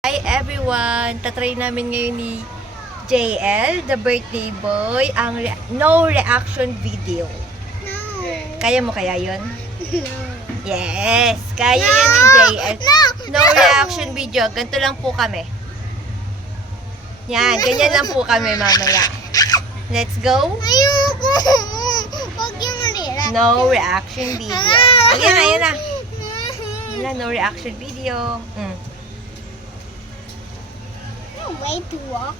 Hi everyone! Tatry namin ngayon ni JL, the birthday boy, ang no reaction video. No. Kaya mo kaya yun? No. Yes! Kaya yan ni JL. No reaction video. Ganito lang po kami. Yan, ganyan lang po kami mamaya. Let's go! Ayoko. Huwag yung malira. No reaction video. Ayan na, ayan na. Ayan na, no reaction video. Way to walk.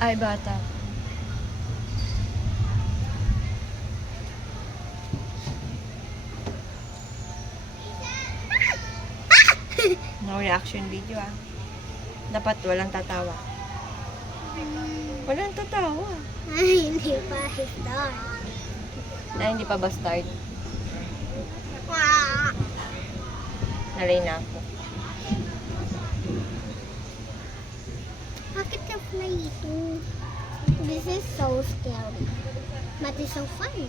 Ay, bata. No reaction video Dapat walang tatawa. Walang tatawa. Ay, hindi pa start. Hindi pa ba start? Nalay na ako. Bakit ka fly ito? This is so scary. But it's so fun.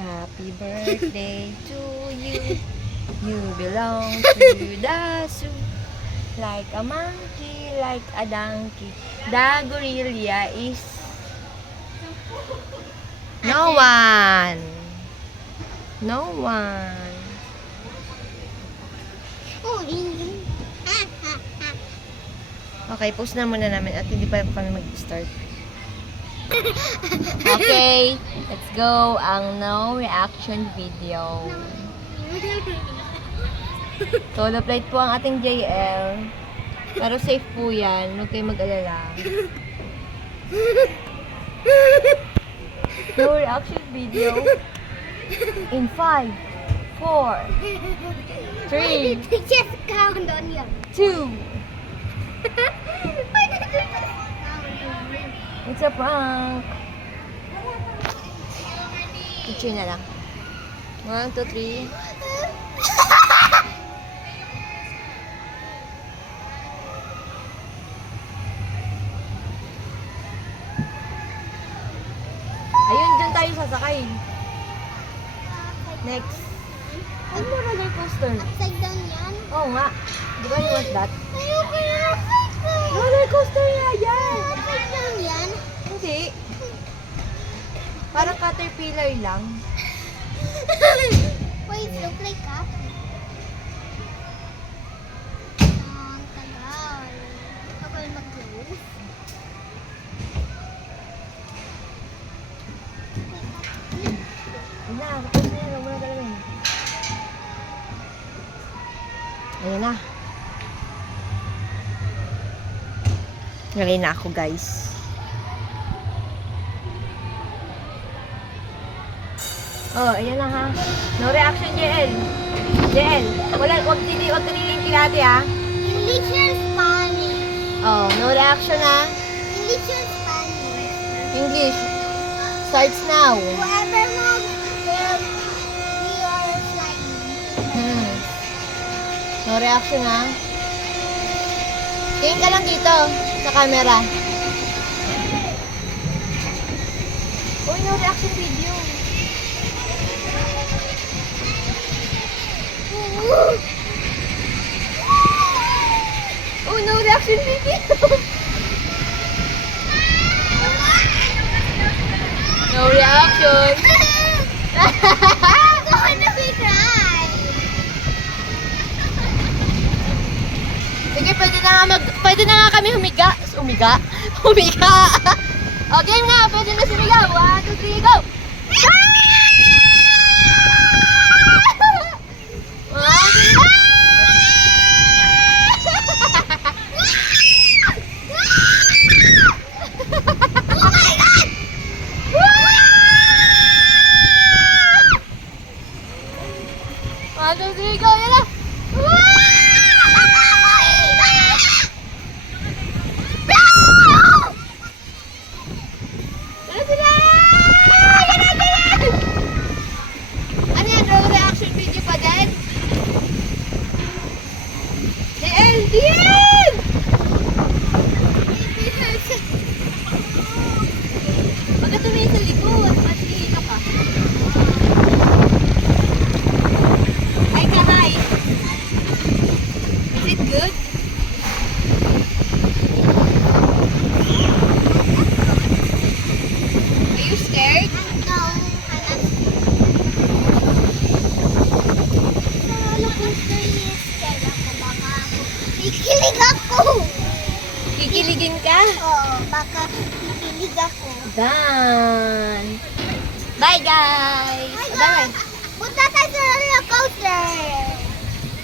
Happy birthday to you. You belong to the zoo. Like a monkey, like a donkey. The gorilla is no one. No one. Oh, Okay, post na muna namin at hindi pa kami mag-start. Okay, let's go. Ang no reaction video. Solo plate po ang ating JL. Pero safe po yan. Huwag kayo mag-alala. No reaction video. In 5, 4, 3, Just count on you. 2. It's a prank. Picture na lang. 1, 2, 3. Ayun, dun tayo sasakay. Next. Ano mo roller coaster? Upside down yan. Oo nga. Di ba you want that? Ayoko na upside down. Roller coaster nga yan! Upside down yan. Hindi. Parang caterpillar lang. Wait, look like that. Ang tagal. Tagal mag-close. Ayun na, tapos na yan. Huwag mo na galawin. Ayan na. Ngalay na ako, guys. Oh, ayan na ha. No reaction, JL. JL, wag tinigin kilate ha. English and Spanish. Oh, no reaction ha. English and Spanish. English. Starts now. Whoever moves, we are flying. No reaction ha. Tingin ka lang dito sa camera. Oh, no reaction video. Oh, no reaction video. No reaction. I'm going to cry. Sige, pwede na nga kami humiga. Humiga. O, game nga, pwede na sumigaw. 1, 2, 3, go! One, two, three, go! Yan na! Ano yan? No reaction video pa din? JL! Pagka tumingin sa likod, mati ka pa. Kikiligin ka? Oo, baka kikilig ako. Done. Bye, guys. Hi Bye. guys! Punta tayo sa roller coaster!